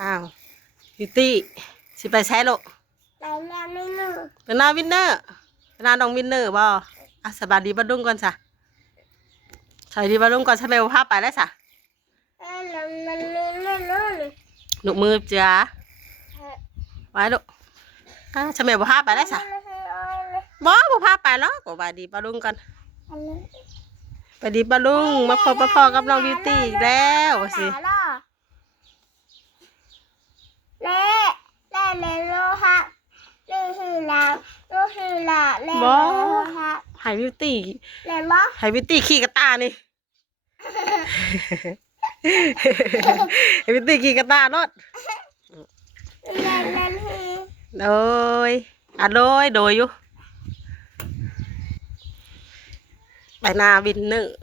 อ้าวบิวตี้สิไปใช้ลูกไปแล้วไม่รู้ เป็นนาวินเนอร์เป็นนาน้องวินเนอร์บ่สบายดีบ้าดุ้งก่อนจ้ะสบายดีบ้าดุ้งก่อนใช่ไหมว่าพาไปได้จ้ะแล้วมันไม่รู้เลย ลูกมือจ้าไว้ลูกใช่ไหมว่าพาไปได้จ้ะบ่พาไปเนาะก็บายดีบ้าดุ้งก่อนไปดีบ้าดุ้งมาพบพ่อกับน้องบิวตี้อีกแล้วสิเล่เลยโลหะลูฮือลาลูฮือลาเล่โลหะหายบิวตี้เล่บ่หายบิวตี้ขี่กระตานี่หายบิวตี้ขี่กระตาโนดเล่ฮือโดยโดยอยู่ไปนาวินเนอร์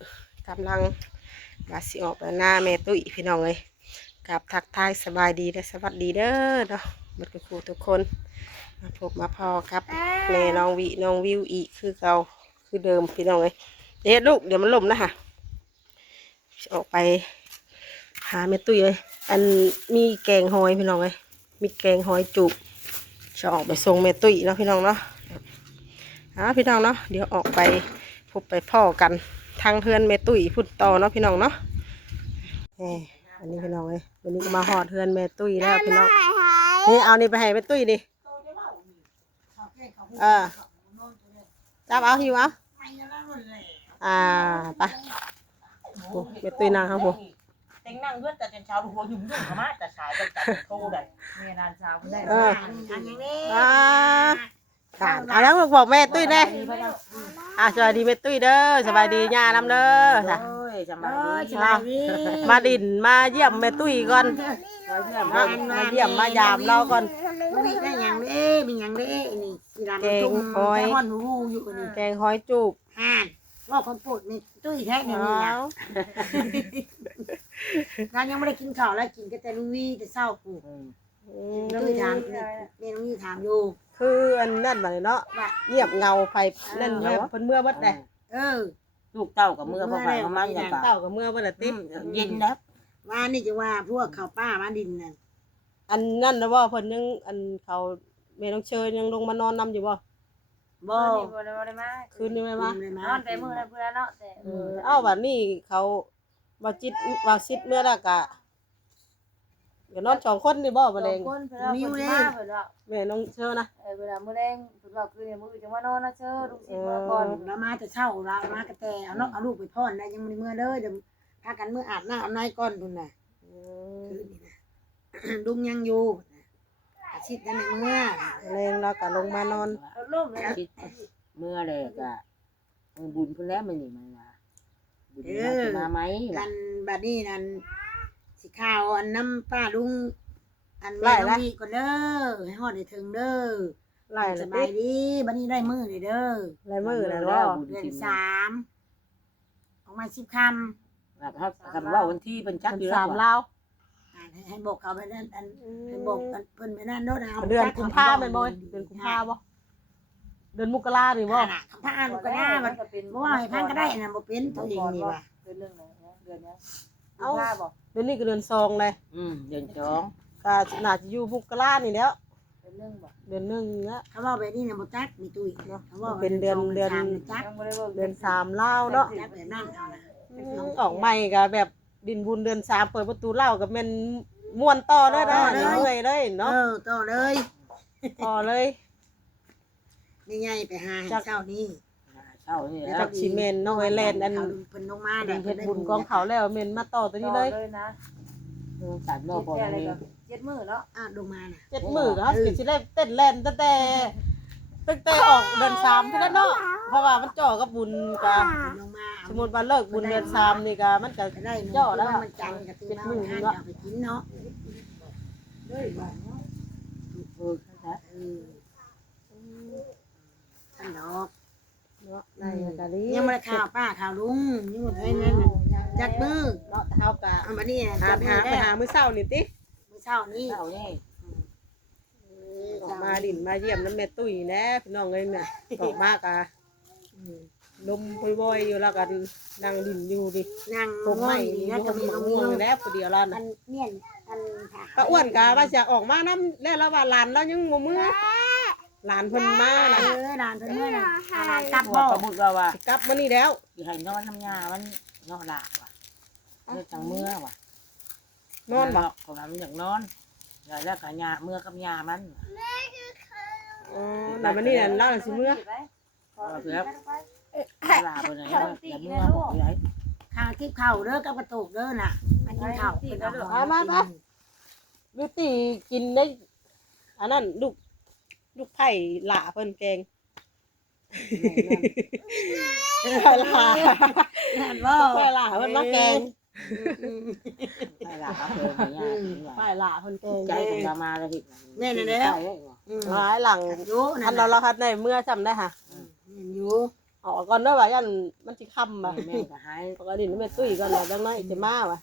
กำลังว่าสิออกไปหน้าแม่ตุ้ยพี่น้องเลยกับทักทายสบายดีและสวัสดีเด้อเนาะหมดกับครูทุกคนมาพบมาพอครับแม่น้องวิวอีกคือเก่าคือเดิมพี่น้องเลยเด็ดลูกเดี๋ยวมันล่มนะค่ะออกไปหาแม่ตุ้ยเลยอันมีแกงหอยพี่น้องเลยมีแกงหอยจุบจะออกไปส่งแม่ตุ้ยเนาะพี่น้องเนาะพี่น้องเนาะเดี๋ยวออกไปพบไปพ่อกันทางเพื่อนแม่ตุ้ยพูดต่อเนาะพี่น้องเนาะอันนี้พี่น้องเลยวันนี้ก็มาหอดเพื่อนแม่ตุ้ยแล้วพี่น้องนี่เอานี่ไปให้แม่ตุ้ยดิจับเอาหิวเอาไปแม่ตุ้ยนางครับผมเต็งนั่งเพื่อนแต่เช้าดูหัวยุ่งยุ่งเขามาแต่สายแต่โตได้เมียนานเช้าได้เอาแล้วบอกแม่ตุ้ยแน่สบายดีแม่ตุ้ยเด้อสบายดีย่าลำเด้อจ้ะมาดินมาเยี่ยมแม่ตุ้ยก่อนมาเยี่ยมมายามเราก่อนมีได้ยังเด้มียังเด้นี่แกงหอยอยู่นี่แกงหอยจูบว่าคนปวดนี่ตุ้ยแท้เนี่ยนี่งานยังไม่ได้กินข้าวแล้วกินก็แต่ลุงวีแต่เศร้าปู่ตุ้ยถามเนี่ยลุงวีถามอยู่คืออันนั่นมาเลยเนาะเงียบเงาไฟนั่นเพิ่นเมื่อวัดได้ลูกเต้ากับเมื่อพ่อไฟมาอย่างเต้ากับเมื่อวัดติเย็นแล้วว่านี่จะว่าพวกข้าวป้ามาดินนั่นอันนั่นนะว่าเพิ่นยังอันเขาแม่ต้องเชิญยังลงมานอนนำอยู่บ่ได้มาคืนนี้ไม่มานอนแต่มื้อนั้นเพื่อนเนาะแต่บัดนี้เขาว่าซิดเมื่อแล้วก็นอน2คนนี่บ่บ่แรงมีอยู่เลยแม่น้องเชิญนะเวลามื้อแรงเพิ่นว่าคือมื้อจังว่านอนนะเชิญลูกสิมื้อก่อนแล้วมาแต่เช้าแล้วมากระแตเอาเนาะเอาลูกไปพ่อนได้ยังบ่ได้มื้อเด้อเดี๋ยวพากันมื้ออาบน้ำอาบในก่อนพุ่นน่ะคืนนี้นะลุงยังอยู่ชิดกันในเมื่อแรงแล้วก็ลงมานอนล่มเลยเมื่อเลยก็บุญเพิ่นแล้วมันนี่มันว่าบุญมาไหมกันบัดนี้นั่นสิข้าวอันน้ำป้าลุงอันไล่ละก่อนเด้อให้ฮอดได้ถึงเด้อไล่สบายดีบัดนี้ได้มื้อเลยเด้อได้มื้อแล้วบ่เดือน3ออกมา10ค่ำครับคำว่าวันที่เพิ่นจักอยู่3ลาวให้บอกเขาไปนั่นให้บอกเพิ่นไปนั่นโดดเอาเดือนกุมภาพันธ์แม่นบ่เดือนกุมภาพันธ์บ่เดือนมกรานี่บ่กุมภาพันธ์ก็ได้มันบ่ว่าให้พังก็ได้น่ะบ่เป็นตัวเองนี่ว่าเดือนนึงเดือนนี้เอาเดือนนี้ก็เดือน2เลยเดือน2ก็น่าจะอยู่มกรานี่แล้วเดือนนึงบ่เดือนนึงแล้วเขาว่าแบบนี้น่ะบ่จักมีตุ้ยเนาะเขาว่าเป็นเดือน3ลาวเนาะจักแบบนั้นเอาน่ะออกใหม่ก็แบบดินบุญเดือน3เปิดประตูเล่าก็แม่นม่วนต่อเลยนะเมื่อยเลยเนาะต่อเลยนี่ไงไปหาเช้านี้จากซีเมนต์น้องไอแลนด์อันเพิ่นลงมาเฮ็ดบุญกองเขาแล้วเมนมาต่อตัวนี้เลยนะ3รอบบ่ได้7มื้อเนาะลงมาน่ะ7มื้อก็สิได้เต้นแล่นตั้งแต่ออกเดือน3พุ่นเนาะเพราะว่ามันจ่อกับบุญก็ลงมาสมมุติว่าเลิกบุญเดือน3นี่ก็มันก็ได้จ่อแล้วมันจันทร์ก็ตื่นมาหาไปกินเนาะด้วยว่าเนาะท่านดอกเนาะได้ก็ดียังบ่ได้ข่าวป้าข่าวลุงยังบ่ได้นั่นจักมื้อเนาะเฮาก็บัดนี้ไปหามื้อเช้านี่ติมื้อเช้านี้ออกมาดินมาเยี่ยมน้ำแม่ตุ้ยแน่พี่น้องเอ้ยเนี่ยออกมากอ่ะลมบ่อยๆอยู่แล้วกันนั่งดินอยู่ดินั่งตรงไม้นี่ก็มีง่วงแล้วผู้เดียวแล้วนะอันเนี่ยอันผา ป้าอ้วนกะว่าจะออกมาน้ำแล้วว่าหลานเรายังบ่มื้อหลานเพิ่นมาน่ะ หลานเพิ่นเมื่อน่ะหลานก กั ลั บบ บ่ บ่ สมมุติว่า สิกลับมื้อนี้แล้ว สิให้นอนน้ำยามันนอนหลับว่ะเมื่อจังเมื่อว่ะ นอนบ่ ของมันอยากนอนแล้วก็ยาเมื่อกับยามัน อ๋อแล้วมื้อนี้น่ะเราสิมื้อ เพื่อลาเพิ่นอย่าเมื่อบอกไว้ ข้างทิพข้าวเด้อกับกระตุกเด้อน่ะมากินข้าวเป็นเอาหอย บิวตี้กินได้อันนั้นลูกไผ่หล่าเพิ่นแกงไผ่หล่า นั่นบ่ ไผ่หล่าเพิ่นมาแกง ให้ลาเพิ่นเนี่ย ไผ่หล่าเพิ่นแกง ใจกันจะมาแล้วเฮ็ด แม่นแล้ว หลายหลัง อยู่ อั นั่ น น เราคัดได้เมื่อจำได้ค่ะ อยู่ ออกก่อนเด้อว่ายันมันสิค่ำบ่ แม่ก็หาย ปกตินี่แม่ตุ้ยก่อนแล้วจังได๋สิมาว่ะ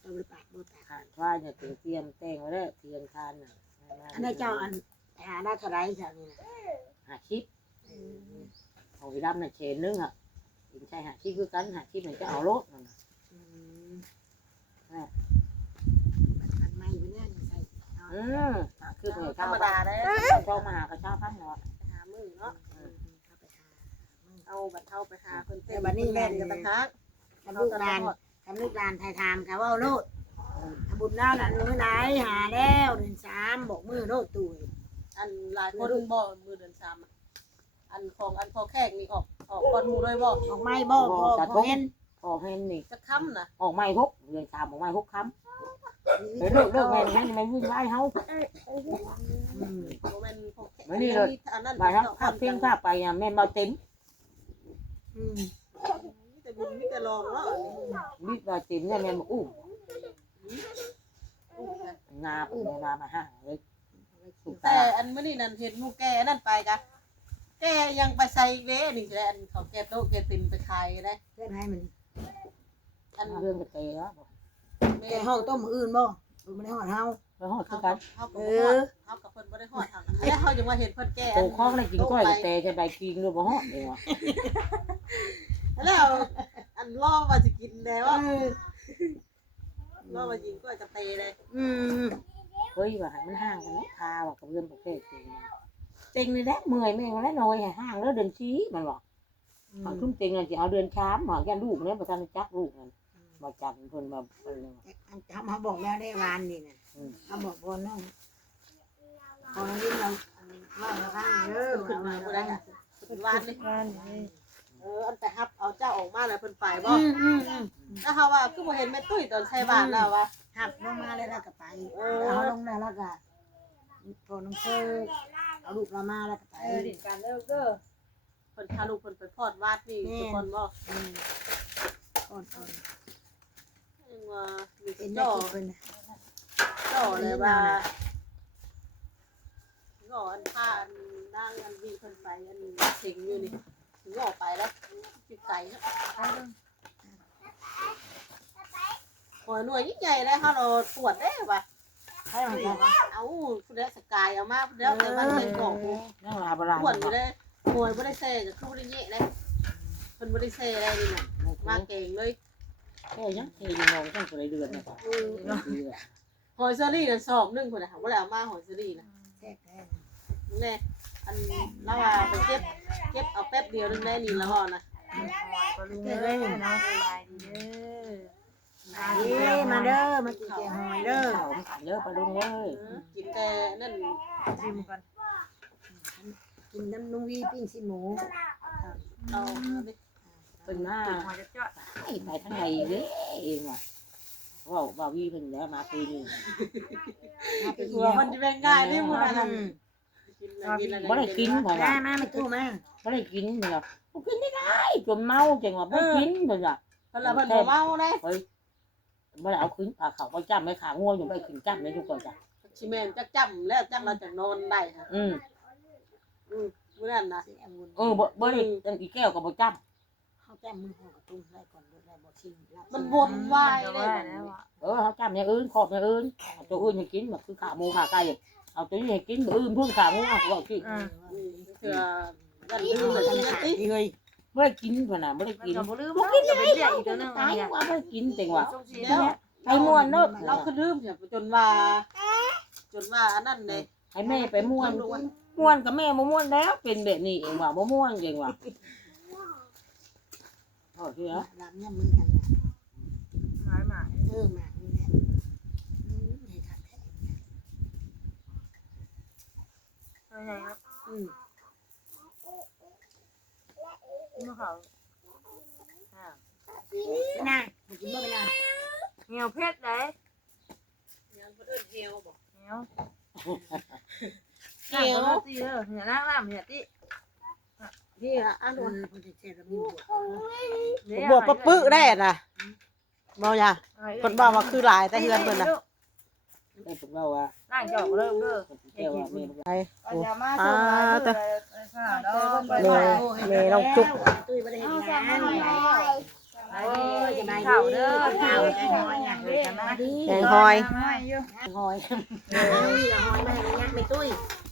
เอาไปปากบ่แตก ขาดว่าเนี่ยเตรียมแต่งไว้แล้วเทียนคานน่ะ อันนี้เจ้าอันหาได้เท่าไรเจ้านี่นะ หาชิปของอีดำน่ะเชนนึงอ่ะถึงใช้หาชิปคือกันหาชิปมันจะเอารถนั่นน่ะ ปัดไม้ไปเนี่ยใส่ คือเหมือน ธรรมดาเด้อ เข้ามาหากระชาพันเนาะ หามื้อเนาะ เอาบัดเข้าไปหาเพิ่น แต่บัดนี้แม่น กันตะคัก ทำลูกหลานไทยทามค่ะว่าโลดทำบุญแล้วนั่นมื้อไหนหาแล้วเดือน3บอกมื้อโลดตุ้ย อันหลายคนบ่มื้อเดือน3อะอันของอันพอแขกนี่ออกก่อนหมู่ด้วยบ่ ออกไม้บ่พอเห็น พอให้นี่ จะค่ำน่ะ ออกไม้พกเดือนสามออกไม้พกคำเดี๋ยวเลิกแม่ไม่วิ่งไล่เขา บ่แม่นพอแขก ไม่นี่เลย อันนั้น ไปครับภาพเพ่งภาพไปแม่มาเต็ม มีแต่บุญมีแต่รองเนาะ วิทย์มาเต็มเนี่ยแม่มาอุ้มงาอุ้มงามาห้าเลยถูก แต่ ตา อันมื้อนี้นั่นเห็นหมู่แกนั่นไปกะแกยังไปใส่เว้นี่แหละอันเขาแกโตแกติ่มไปขายได้ เพื่อนให้มัน อัน เรื่องกระเตะแล้ว แกห้องต้มมื้ออื่นบ่บ่ได้ห้องเฮา แล้วห่อคือกัน เฮากับเพิ่นบ่ได้ฮอดทางแล้วเฮายังว่าเห็นเพิ่นแก โตคล้องได้กินก้อยกระเตะจะได้กินหรือบ่ห่อเองวะ แล้วอันล่อว่าสิกินแล้วล่อว่ากินก้อยกะเตเลย เฮ้ยว่ามันห่างกันนะพาว่ากับเรื่องประเภทจริงเต็งเลยแหละเมื่อยแม่งแล้วน้อยห่างแล้วเดินชี้มันบอกเขาทุ่มเต็งเลยจะเอาเดือนช้ำหมาแกลูกเนี่ยประธานจักลูกมันมาจับคนมาเป็น เฮาบอกแล้วได้วานนี่น่ะเฮาบอกบ่น้องพอนี้เราว่าแล้วกันเด้อ ขึ้นมาบ่ได้ค่ะขึ้นวานนี่อันไปฮับเอาเจ้าออกมาแล้วเพิ่นไปบ่แล้วเฮาว่าคือบ่เห็นแม่ตุ้ยตอนใส่บาตรแล้วว่า หับลงมาแล้วก็ไปเอาลงแล้วก็พอน้องเซอเอาลูกเรามาแล้วก็ไป ดินการเด้อเพิ่นพาลูกเพิ่นไปพอดวาดนี่ทุกคนบ่ ก่อน ว่ามี เป็น จ่อ เป็น จ่อเลยว่าจ่ออันพาอันนางอันวีเพิ่นไปอันเสิงอยู่นี่ถึงออกไปแล้วสิไก่เนาะหัวหน่วยยิ่งใหญ่เลยเฮาเราปวดเด้ว่ะ ให้มันพอ เอาผู้ใดสกายเอามาแล้วแต่มันเลยบอกกู นั่งลาบลา ปวดอยู่เลยหน่วยบ่ได้เซ่จะคือบ่ได้แยะเลยเพิ่นบ่ได้เซ่อะไรนี่น่ะมาเก่งเลย แค่ยังแค่ยังมองตั้งแต่เดือนนะ หอยเชอรี่น่ะสอบนึงพุ่นน่ะบ่ได้เอามาหอยเชอรี่น่ะ แทรกแทรก แน่อันเราว่าไปเก็บเอาแป๊บเดียวนึงได้นี่แล้วห่อนะ เลยมาเด้อมากินแกงหอยเด้อ เยอะไปลุงเว้ย กินแต่นั่น กินน้ำนุ่งวีปิ้งชิ้นหมู เอา เป็นมาไปทั้งไงเด้เองว่ะว่าวีเป็นแล้วมาปีนี้ หัวมันจะเป็นง่ายที่มันนั่น บ่ได้กินบ่ มา ล่ะ มาไม่ตู้มา บ่ได้กินเหรอบ่กินได้จนเมาจังว่าบ่กินเพิ่นล่ะ เพิ่นละเพิ่นบ่เมาเลย เฮ้ยบ่ได้เอาขึ้นปลาเขาไปจับไม่ขางัวอยู่ไปขึ้นจับไม่ทุกคนจ้ะ ชิแม่นจักจำแล้วจักเราจะนอนได้ค่ะมื้อนั้นน่ะ บ่ได้จังอีแก้วก็บ่จับ เขาแก้มือห่อกระตุ้งได้ก่อนได้บ่ชิง มันวนวายเลย เขาจับอย่างอื่นขอบอย่างอื่นตัวอื่นให้กินแบบคือขาหมูขาไก่เอาตัวนี้ให้กินอื่นเพิ่งขาหมูก็สิ เถื่อนั่นคือเหมือนกันติ เลย บ่ได้กินพุ่นน่ะบ่ได้กิน บ่ลืม บ่ เนาะ กิน จะ ยัง ไป ไง เรียกอีกเด้อนึง ตาย เนี่ย ว่าบ่กินจังว่า ส่งสิ แล้ว ไปม่วนเด้อ เราคือลืมเนี่ยจนว่าอันนั้นเลย ให้แม่ไปม่วนม่วนกับแม่บ่ม่วนแล้วเป็นแบบนี้เองว่าบ่ม่วนจังว่าโอ้เหี้ย หลังเนี่ยมือกันนะ หมาย หมากนี่แหละให้ทักแท้ เป็นไงครับ Ừ. มาเขา ไปนั่งมากินบ่ไปนั่ง เหี่ยวเพชรได้เหี่ยว เกี่ยว ตีเด้อเหี่ยวน้ำเหี่ยวติ นี่อ่ะอันนู้นคนจะเจ็บแล้วมีบวก บวกปะปึ๊ได้น่ะบ่ย่าเพิ่นบอกว่าคือหลายแต่เฮือนเพิ่นน่ะ ได้พวกเราว่า นั่งจอกเริ่มเด้อ แก้วว่าแม่ ไป เอาอย่ามาส่งมาเด้อสนามเด้อไป แม่น้องจุ๊บ ตุ้ยบ่ได้เห็นงาน โอ้ยจะมาเข่าเด้อเข่า ใจน้อยอย่างเลยจะมาดี แกงหอย หอย หอยแม่ยังไม่ตุ้ย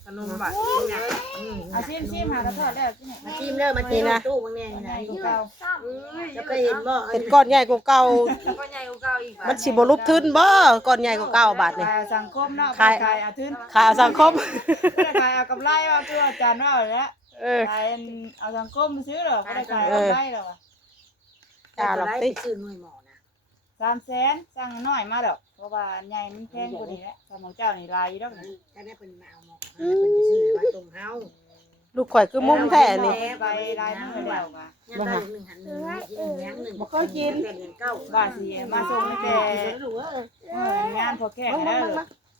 ขนมบัตร เอาชิมหากระทอดแล้วที่ไหน มาจิ้มเด้อมาจิ้มตู้บางแน่นะ เก่า จะไปเห็นบ่ เป็นก้อนใหญ่กว่าเก่า ก็ใหญ่กว่าเก่าอีก มันสิบ่ลุกทึนบ่ก้อนใหญ่กว่าเก่าบาทนี่ สังคมเนาะ ขาย ขายอาทิตย์ ขายเอาสังคม ขายเอากำไรว่าตัวอาจารย์ว่าแล้ว เออ ขายเอาสังคมซื้อหรอไม่ได้ขายเอากำไรหรอก จ้าหรอกติ ชื่อหน่วยหมอนะ 300,000สั่งน้อยมาดอกเพราะว่าใหญ่มันแพงกว่านี้แหละสมองเจ้านี่ลายดอกนี่ ถ้าได้เป็นมาเอาหมอเป็นชื่อว่าตรงเฮา ลูกข่อยคือมุมแท้นี่ ไปลายมือแล้วว่า ยังได้หนึ่งหันหนึ่งยังหนึ่ง บ่เคยกิน เป็นเงินเก้า บ้านสิมาส่งตั้งแต่งานพอแข่งแล้ว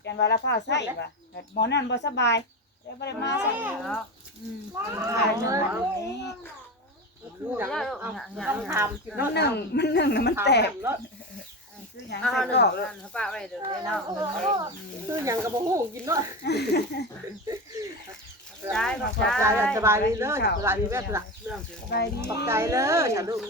กันว่าละผ้าใส่ว่าหมอนั่นบ่สบายแล้วบ่ได้มาใส่แล้วขายหนึ่งนี้ ต้องทำ น้องหนึ่งมันแตกคือหยัง เอา ใส่ หนึ่ ก ง อก เขาป้าไว้เดี๋ยวนี้เนาะ คือยังกับบ่ฮู้กินเนาะ ได้ขอบ ขอบใจ ใจ สบายดีเด้อสบายดีแม่ล่ะเรื่อง สบายดี ขอบใจเด้อฉันลูก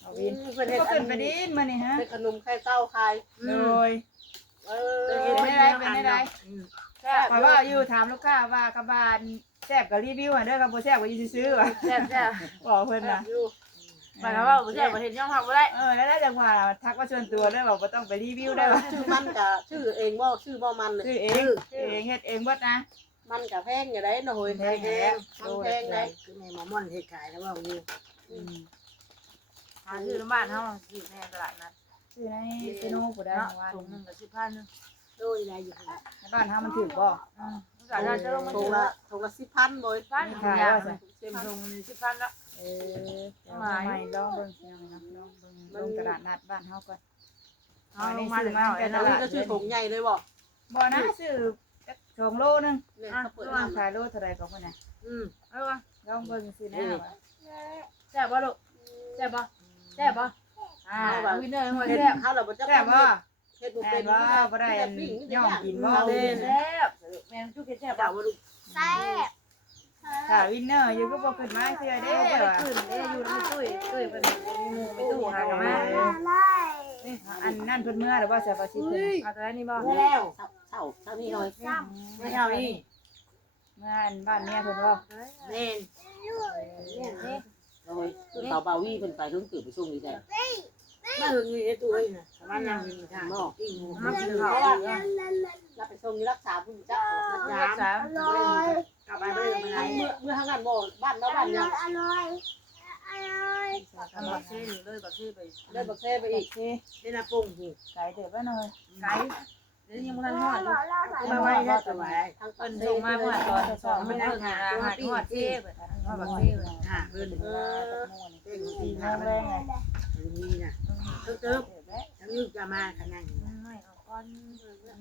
เอาวิน เพิ่น ก็ เฮ็ด ขึ้นไปดินมื้อนี้ฮะ เป็นขนมไข่เต้าคาย โดย เป็นได้ ขอยว่าอยู่ถามลูกค้าว่ากระบาลแซ่บกับรีวิวอ่ะเด้อครับบ่แซ่บก็อยู่ซื้อๆว่ะ แซ่บแซ่บ บอกเพิ่นน่ะ หมายความว่าผมจะมาเห็นย่องหักไม่ได้ แล้วได้จังหวะทักว่าชวนตัวเด้อบอกบ่ต้องไปรีวิวได้ว่ะ ชื่อมันกับชื่อเองบ่ชื่อบ่มัน ซื้อเองเฮ็ดเองเบิดนะ มันกับแพงอยู่ได้หน่อยแพงมันแพงได้คือแม่หมอม่อนเฮ็ดขายแล้วว่าอยู่ หาชื่อบ้านเขาสิแม่ตลาดนัด ซื้อในเซโนผู้ใด เนาะ ว่า ถุงหนึ่งกับ10,000นึง โดยได้อยู่ ในบ้านเฮามันถูกบ่ สารจะลงมา ถุ ถึ ง ง ละ10,000บ่ พันอย่างเต็มถุง10,000แล้ว ทำไมลองเบิ่งยังนะลองเบิ่งลงตลาดนัดบ้านเฮาก่อน เอาลงมาแล้วไอ้ แล้ นั่ วน นี่ก็ชื่อถุงใหญ่เลยบ่ บ่นะซื้อจัก2โลนึง เนี่ยเขาเปิดมา ขายโลเท่าใดก็พุ่นน่ะ เอาวะ ลองเบิ่งซื้อแน่ว่ะ แซ่บบ่ลูกแซ่บบ่แซ่บบ่วินเนอร์หัวแซ่บ เฮาเราบ่จัก แซ่บบ่ เฮ็ดบ่ แม่ เป็น นบ่บ่ได้อันย่องกินบ่ แซ่บแม่จุกแซ่บ เจ้าบ่ลูก ถ้าวินเนอร์อยู่ก็บ่ขึ้นมาเทื่อเด้ บ่ได้ ว่ะ ขึ้นได้อยู่ในตุ้ยเป็นไปตู้หากันมา อันนั่นเพิ่นเมื่อหรือว่าจะประชิดเพิ่น เอาแต่นี้บ่ แล้วเท่านี้หน่อยไม่เท่านี้ เมื่ออันบ้านเมียเพิ่นบ่ แม่น โดยเต่าบาวี่เป็นไปเพิ่งตื่นไปช่วงนี้ได้ มาถึงนี่ไอ้ตัวนี่น่ะประมาณนั้นนี่ค่ะจริงเพราะว่าเราไปส่งรักษาผู้จักยาม สาม กลับไปบ่ได้ไปไหนเมื่อทางนั้นบ่บ้านเราบ้านยัง ทำบักเซ่หนูเลยบักเซ่ไป ได้บักแซ่ไปอีกได้นาปุ่งอยู่ ไก่เด้อบ่หน่อย ไก่เดี๋ยวยังบ่ทันฮอดอยู่ มาไว้ได้สบายทาง เพิ่นส่งมาเมื่อตอน2มันเพิ่งหาฮอดเซ่เพิ่นฮอดบักเซ่เพิ่น ค่ะเพิ่นเต้นของพี่ น้ ค่ะ แรงไง นี่น่ะเติบทั้งลูกจะมาขนาดนี้ ไม่เอาก้อน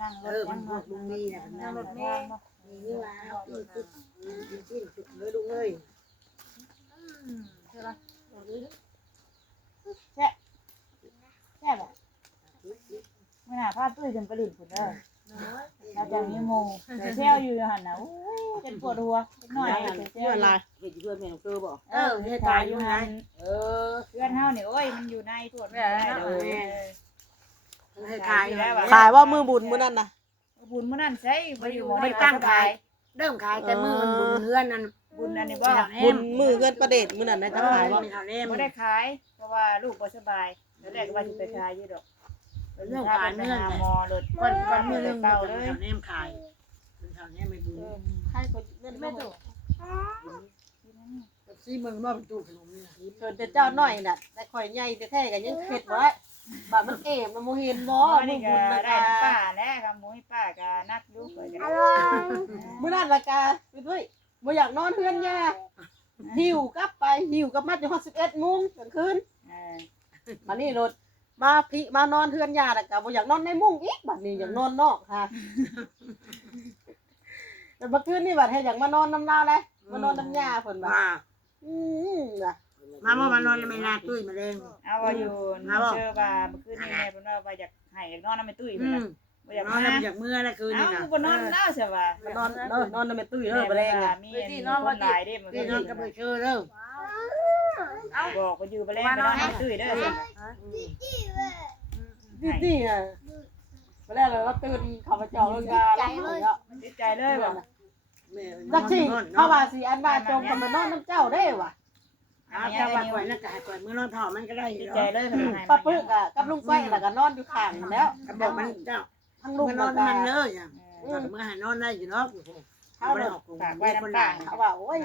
นั่งรถ มันพวกลุงนี่น่ะมันนั่งรถนี่นี่ว่ากินสุกเลยลุงเอ้ย ใช่ป่ะ แซ่บอ่ะมื้อหน้าพาตุ้ยขึ้นไปลิ้นพุ่นเด้อแล้วจะมีหมู่แซวอยู่หั่นน่ะโอ้ยเป็นปวดหัวน้อยแซว อะไร เห็นเพื่อนแม่ของเธอบอก เฮ็ดตายอยู่ไหน เพื่อนเฮานี่โอ้ยมันอยู่ในทั่วแม่เด้อ ให้ขาย ขายว่ามือบุญมื้อนั้นน่ะ บุญมื้อนั้นใช้บ่อยู่ ไม่ตั้งขาย เริ่มขายแต่มือมันบุญเฮือนนั่น บุญอันนี้บ่ บุญมือเงินประเดชมื้อนั้นนะจะขายบ่ ไม่เท่าแน่ บ่ได้ขายเพราะว่าลูกบ่สบายแล้วแรกก็ว่าสิไปขายอยู่ดอกเรื่องขายไปหาหมอรถ วันมือ เล เริ่ ย ม เป่า เท่า เลย แน่ขายเท่าแน่ไม่บุญ ใครก็เงิน แม่ แม่ ตู่ ซีเมืองบ่เป็นตู้ขนมนี่ เพิ่นแต่เจ้าน้อยน่ะแต่ข่อยใหญ่แท้ๆก็ยังเฮ็ดบ่ได้บาดมันเอมมันบ่เห็นบ่ อ๋อ มื้ นี่ อ ก็ บุญนะ ได้ คะ น้ำป้าแน่ครับหมูให้ป้าก็นักอยู่เพิ่นก็ มื้อนั้นล่ะกะไปด้วยบ่อยากนอนเฮือนย่าหิวกลับไปหิวกลับมาจนฮอด11:00 นกลางคืน เออ บัดนี้รถมาพี่มานอนเฮือนย่าแล้วก็บ่อยากนอนในมุ้งอีกบัดนี้อยากนอนนอกค่ะแต่เมื่อคืนนี่บัดให้อยากมานอนน้ำลาวเลยมานอนน้ำย่าเพิ่นว่า ว่า น่ะ มาบ่มานอนไม่นาตุ้ยมาเล่น เอาว่าอยู่เชื่อว่าเมื่อคืนนี้แม่เพิ่นว่าอยากให้อยากนอนนำแม่ตุ้ยเพิ่นน่ะบ่อยาก นอน มา แล้วจากเมื่อแล้วคืน เอ้า นี่นะ บ่นอนแล้วใช่ป่ะ มานอนนอนในแม่ตุ้ยเด้อบ่แรงอ่ะ มีคนหลายเด้มื้อ พี่ คืน นอนกับเบอร์เชอร์เด้อ บอกว่าอยู่บ่แรงไปนอนนำตุ้ยเด้อ นี่อ่ะบ่แล้วเราตื่นเข้ามาเจาะโรงงานแล้ว ดีใจเลยบ่ จักสิเข้าว่าสิอันว่าจมกันมานอนน้ำเจ้าได้ว่ะ เอาแต่ว่าก่อนนะกะก่อนเมื่อนอนถอมันก็ได้ ดีใจเลยเพิ่นให้ ป้าปึกอ่ะกับลุงก้อยแล้วก็นอนอยู่ข้างแล้ว ก็บอกมันเจ้า ทั้งลุง เมื่อน แล้ อ วน ก็ มันเลยอ่ะเมื่อหานอนได้อยู่เนาะ เขา ไม่ได้ เนาะ ออกกลุ่ม ฝากไว้น้ำป้า เขาว่าโอ้ย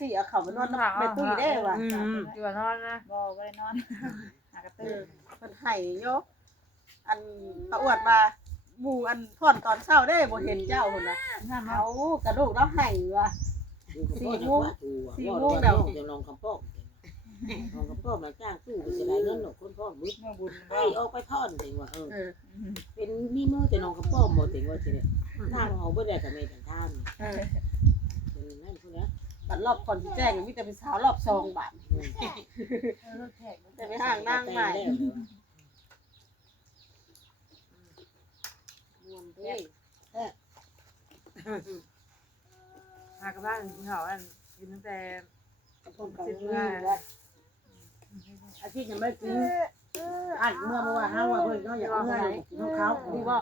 สิเอาเข้ามานอนแม่ตุ้ยได้ว่ะ อยู่นอนนะ บ่บ่ได้นอนหากระตื้อ เพิ่นให้โยอันประอวดว่าหมู่อันพ่อนตอนเช้าได้บ่เห็นเจ้าพุ่นน่ะเอากระดูกเราให้ว่ะ จะลองคำป้อมลองคำป้อมแล้วจ้างตู้ไปจะได้เงินหรอกคนพ่อมึง เมื่อบุญบ่ ให้ออกไปทอดถึงว่า เออ เป็นนี่มือแต่น้องคำป้อมหมดถึงว่าจะเนี่ยทางเอาบ่ได้กับแม่ทาง เออ เป็นนั่นพวกนี้ บัดรอบก่อนที่แจ้งมีแต่เป็นสาวรอบ2บาทแต่ไปห้างนั่งใหม่ม่วนเด้ มากลับบ้านเขาอันกินตั้งแต่ ผมก็เมื่ออาทิตย์ยังไม่กินอัดเมื่อว่าเฮาว่าเพิ่นก็อยากเมื่อน้องเขา ดีบ่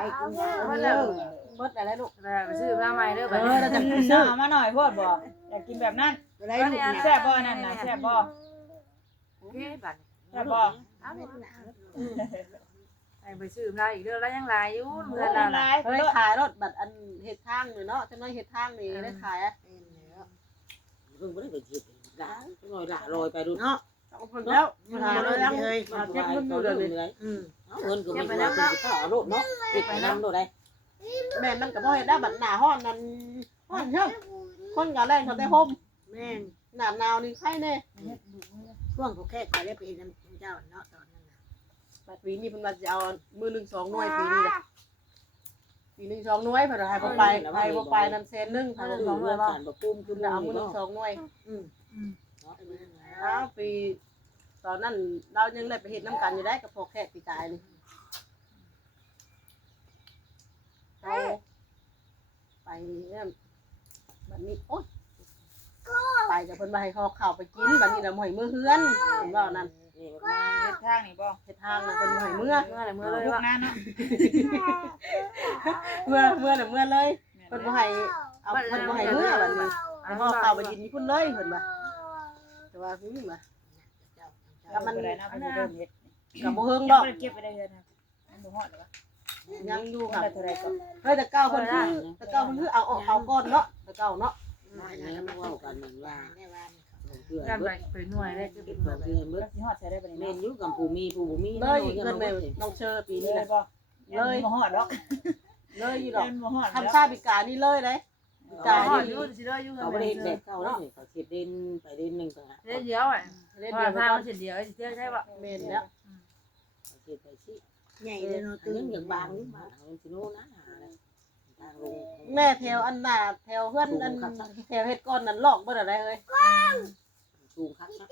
ไอ้กินยา เมื่อ เด้ แล้ว อ เบิดอะไรลูก ไปซื้อมาใหม่เด้อไป เราจะ ซื้อมาหน่อยโพดบ่อยากกินแบบนั้น ได้ลูกนะ แซ่บบ่นั่นน่ะแซ่บบ่ โอเคบัด แซ่บบ่ ไปซื้อมาอีกเด้อแล้วยังหลายอยู่เมื่อ ละ นั้น ลาย เฮ้ยขายรถบัตรอันเฮ็ดทางนี่เนาะจังน้อยเฮ็ดทางนี่ได้ขายอ่ะ เพิ่งบ่ได้ไปเฮ็ดด่าหน่อยด่าลอยไปดูเนาะ เอาเพิ่นแล้ว มันหาเลยเลย เอาเก็บเงินอยู่เดี๋ยวนี้เอาเงินก็มีว่าสิเข้าเอารถเนาะปิดไปนำโดได้ แม่มันก็บ่เฮ็ดได้บัตรหน้าฮ้อนนั่นฮ้อนเฮิงคนก็แรงเขาแต่ห่ม แม่น หน้าหนาวนี่ใครแน่ ช่วงเขาแค่ขายได้ไปน้ำเจ้าเนาะตอนนั้นน่ะ บัตรปีนี้เพิ่นว่าสิเอามือหนึง2หน่วยปีนี้ล่ะปีนึง2หน่วยเพิ่นให้บ่ไปให้บ่ไปนั่นแสนนึง ถ้า ถ้า เรา บ่ 2หน่วย ยบ่ ดูเรื่อการบ่ปุ้มคือ เอา มื้ มื อ อหนึ เนาะ ง2หน่วย เนาะ อ้าวปีตอนนั้นเรายังได้ไปเฮ็ดน้ำกันอยู่ได้กับพวกแขกปีกายนี่เอาไปเนี่ยบัดนี้โอ๊ยไปแต่เพิ่นมาให้เขาเข้าไปกินบัดนี้เราบ่ให้มื้อเฮือนเพิ่นว่านั่น นี่ เฮ็ดทางนี่บ่ เฮ็ดทางน่ะเพิ่นบ่ให้มื้อ เมื่อไหร่เมื่อเลย ลูก ว่า นั้นเนาะ เมื่อน่ะเมื่อเลยเพิ่นบ่ให้เอาเพิ่นบ่ให้มื้อบัดนี้ให้เขาเข้าไปกินอยู่พุ่นเลยเพิ่นว่าแต่ว่าว่า ก็มันได้นะเพิ่นเริ่มเฮ็ด ก็บ่เฮิง ด ด อ อก ก เก็บไปได้เฮือนนะมันบ่ฮอดหรอวะ ยังอยู่ คน ค่ะ ละเท่าไหร่ก็ เฮ้ยแต่เก่าเพิ่นคือเอาออกเอาก่อนเนาะแต่เก่าเนาะ น้อย แม่ นะ นว่ากันนั่นว่า แม่ว่า เพื่อ กัน เบิ ไป ด ไปหน่วยได้จะ เก็ เป็ บ น ข เมื่ อ อง ไป เพื่อนเบิด สิฮอดใส่ได้บ่นี่ แม่ เนาะ นอยู่กับผู้มีผู้บ่มี เลยเงินแม่น้องเชอปีนี้ เล นะ ยบ่เลยบ่ฮอดดอก เลยอยู่ดอก บ่ฮอด ทำชาบิกานี่เลยเลย จ่ายอยู่สิได้อยู่ เขาบ่ได้เฮ็ดแบบเก่าแล้วนี่เขาเฮ็ดเด่นไปเด่นนึงต่างหาก เล่นเดียวอ่ะ เล่น พอ เดียว ทาง ก็ มันเสียเดียวสิเที่ยวใช่ป่ะ เมนแล้ว เขาเฮ็ดไปสิ ใหญ่เลยเนาะ ตึ ตึ ง ง อย่างบางนี่มาเอาสิโน่นะหาเลยทางลง แม่แถวอันน่ะแถวเพื่อนอันแถวเฮ็ดก้อนนั่นลอกบ่ได้เลย สูงคักนะ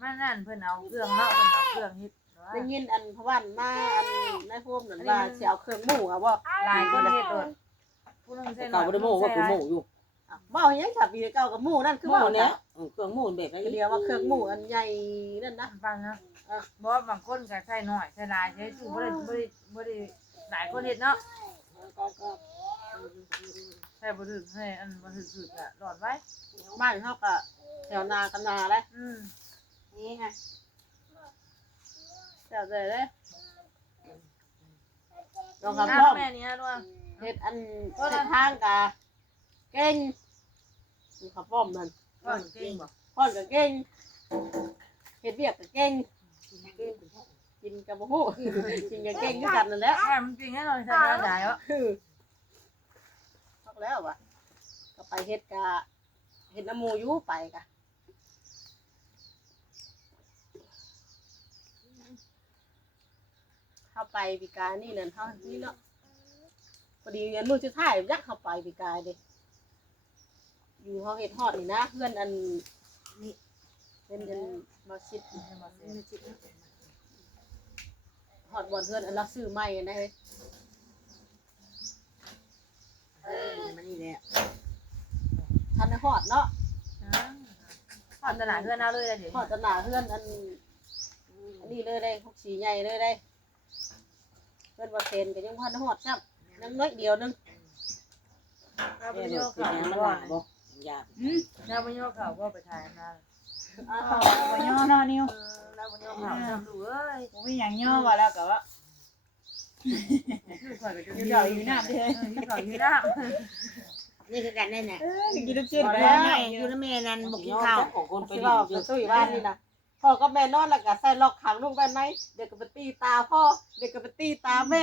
มันนั่นเพิ่นเอาเครื่องเนาะเพิ่นเอาเครื่องเฮ็ด ได้ยินอันพวันมาอันนายโฮมนั่นว่าสิเอาเครื่องหมูอ่ะบ่ ลายคนเฮ็ดโดดผู้นึงเส้น เก่าบ่ได้โม้ว่าผู้โม้อยู่ เว้าหยังค่ะปีเก่ากับหมูนั่นคือ โม้ เว้า เนี้ เนี่ย ยเครื่องโม้แบบไหน เดียวว่าเครื่องหมูอันใหญ่นั่นนะ ฟังนะบ่บางคนก็ใช้น้อยใช้ลายใช้สูบ่ได้หลายคนเฮ็ดเนาะ ก็ ใช่บ่ถึงให้อันบ่ถึงสุดอ่ะหลอดไว้ บ้านเขาก็แถวนากันนาเลย นี่ไง แถวเลยเลยลอง น้ คำพ่อม แม่นี้ด้วย เฮ็ดอันเฮ็ดทางกะเก่งดูคำพ่อมนั่น ก่อนเก่งบ่ พ่อนก็เก่งเฮ็ดเวียกก็เก่งกินกับบ่ฮู้กินก็เก่งคือกันนั่นแหละ แม่มันจริงแน่นอนใช่ไหมได้วะ พักแล้วว่ะก็ไปเฮ็ดกะเฮ็ดน้ำหมูอยู่ไปกะเข้าไปปีกายนี่นั่นเฮานี่เนาะพอดีอันมื้อสุดท้ายยักเข้าไปปีกายเด้อยู่เฮาเฮ็ดฮอดนี่นะเพื่อนอันนี่เป็นอันมาชิดฮอดบ่อนเพื่อนอันเราซื้อใหม่นะเฮ้ย มันนี่แหละ ทันได้ฮอดเนาะ ผ่อนตลาดเพื่อนเอาเลยเดี๋ยว ฮอดตะหนาเพื่อนอันนี้เลยได้พวกสีใหญ่เลยได้เพื่อนว่าเทนก็ยังพันฮอดซ้ำน้ำน้อยเดียวนึง เราไป แม่ โย บอก ก เป็น เขา ยังมันห ก่อ ลาน บ่ยาก เราไปโยกเขาก็ไปถ่ายนะ บ่ย่อเนาะนิ้ว เราไปโยกเขาทำดูเอ้ย บ่มีหยังย่อว่าแล้วก็ว่า ก่อนไป อยู่เดี๋ยวอยู่น้ำเด้ ก่อนอยู่น้ นี่คือกันได้เนี่ย กินลูกชิ้น อยู่ ไป แล้ แล้ว ว อยู่แล้วแม่นั่นบอกกิน ย่อ ข้าว ของคนไป สิ ดี ว่า อยู่ จะสู้บ้านนี่นะพ่อก็แม่นอนแล้วก็ใส่ล็อกขังลูกไปไหมเดี๋ยวก็ไปตีตาพ่อเดี๋ยวก็ไปตีตาแม่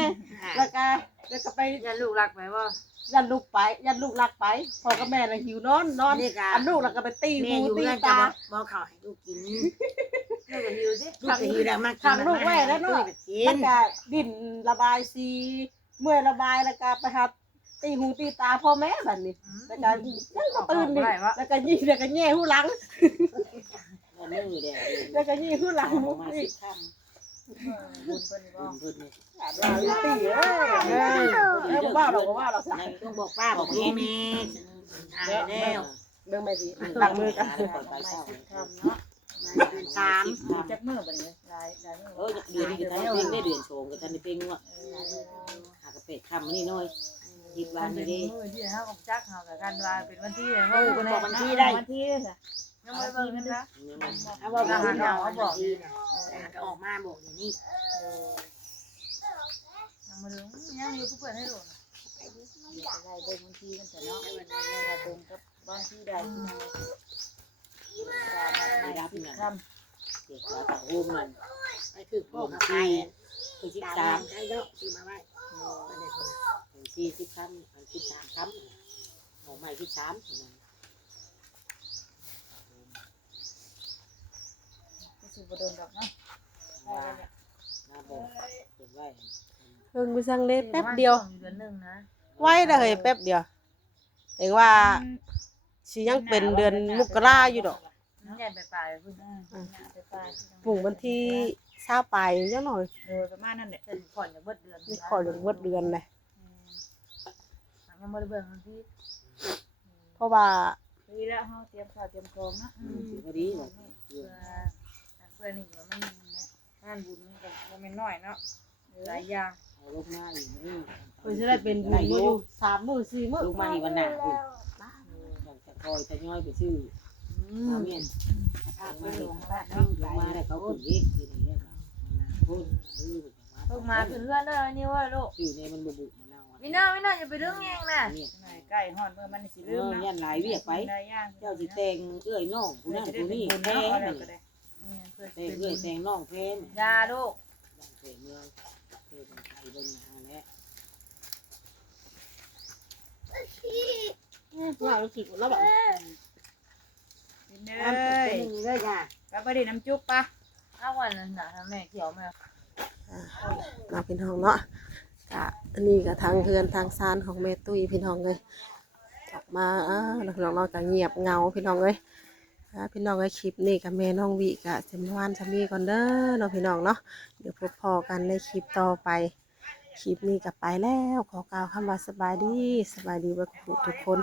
แล้วก็เดี๋ยวก็ไป ำยันลูกรักไหมว่า ยันลูกไปยันลูกรักไปพ่อกับแม่น่ะหิวนอนนอน นี่กะ อันลูกแล้วก็ไปตี แม่ หู อยู่ ตี เพื่อนจะ ตา บอกข้าวให้ลูกกิน ลูกกับฮิวสิ ลูกจะหิวแล้วมากิน ขังลูกไว้แล้วเนาะ กิ มัน นก็ดิ้นระบายซีเมื่อยระบายแล้วก็ไปหาตีหูตีตาพ่อแม่แบบนี้แล้วก็ยังก็ตื่นนี่แล้วก็ยี่แล้วก็แง่หูหลัง แม่มือแดง แล้วก็ยี่หูหลัง ประมาณ นี่ 10ค่ำ บุญเพิ่นบ่ เพิ่นนี่ เราตีบ่ว่าเราบ่ว่าเรา ไหนต้องบอกป้าบอกแม่แม่หายแล้ว เบิ่งไปสิตั้งมือกัน ไปเช้า ทำเนาะ มาเดือนสาม จักมื้อบัดนี้หลายมื้อ เดือนนี้ก็ทันเพ่งได้เดือนโชงก็ทันได้เพ่งว่าหากระเป็ดคำนี่น้อยยิบ วั วาน น เป็ นี่ น ดิ มื้อที่เฮากับจักเฮากับกันว่าเป็นวันที่ บอกวันที่ได้วันที่ค่ะ ยังไม่เบิ่งกันนะ เอาบอกบอกเอาบอกดีนะก็ออกมาบอกอย่างนี้ ยังมาดูยังอยู่ผู้เปิดให้ดู ได้เบิ่งวันที่มันจะเนาะได้ตรงกับวันที่ใดที่มัน ไม่รับเงิน ค่ เด็กว่าต่างรูปมัน ไปถือพ่อกับไป คือ ตาม 13 ใช่แล้วซื้อมาไว้ ถึง40คำ13คำของใหม่13 ำสิบ่โดนดอกเนาะ ว่าน้าบอกเป็นไว้ เพิ่งไปสั่งเล็แป๊บเดียว เดือนนึงนะ ไว้เลยแป๊บเดียวเองว่าสิยังเป็นเดือนมกราอยู่ดอก ใหญ่ไปปลายพุ่น ไปปลาย ปลูกวันที่20ปลายจังหน่อย ประมาณนั้นแหละ เป็นก่อนจะเบิดเดือน นี่ขอเหลืองเบิดเดือนเลย ยังบ่ได้เบิ่งวันที่ เพราะว่า ดีแล้วเฮาเตรียมข้าวเตรียมของเนาะ พอดีว่า เพื่อนี่มัน งานบุญก็บ่แม่นน้อยเนาะหลายอย่าง เอาลงมาอีกนี่ เพิ่นจะได้เป็นบุญอยู่3 มื้อ 4 มื้อ ลงมาอีกวันหน้าคุณจะคอยจะย่อยไปชื่อมาเมียน ภาพไม่ลง ลงมาได้เขาขึ้นอีกคือนี่เนี่ยพุ่น เพิ่งมาขึ้นเพื่อนเด้อนี่ว่าลูก ชื่อเนี่ยมันบุบุมะนาว วิน่าอย่าไปเรื่องแงงนะ เนี่ย ใกล้ฮอดมื้อมันสิลืมนะ ยันหลายเวียกไป หลายอย่าง เจ้าสิแต่งเอื้อยน้องผู้นั้นผู้นี้แพ้ แล้วก็ได้ เพื่อ แต่งเอื้อยแต่งน้องแพ้ ยาลูก เมืองเมืองเมืองไทยบนทางนี้ ว่ารู้สึกแล้วแบบ กินเด้ เป็นอย่างนี้เลยจ้ะ แล้วบ่ได้น้ำจุ๊บปะ เอาวันนั้นน่ะแม่เขียวแม่ มาพี่น้องเนาะกะอันนี้ก็ทางเฮือนทางซานของแม่ตุ้ยพี่น้องเลยกลับมาพี่น้องเราก็เงียบเงาพี่น้องเลยพี่น้องเลยคลิปนี้กับแม่น้องวิกะเซมวานจะมีก่อนเด้อเนาะพี่น้องเนาะเดี๋ยวพบพอกันในคลิปต่อไปคลิปนี้กับไปแล้วขอกล่าวคำว่าสบายดีไว้ทุกคน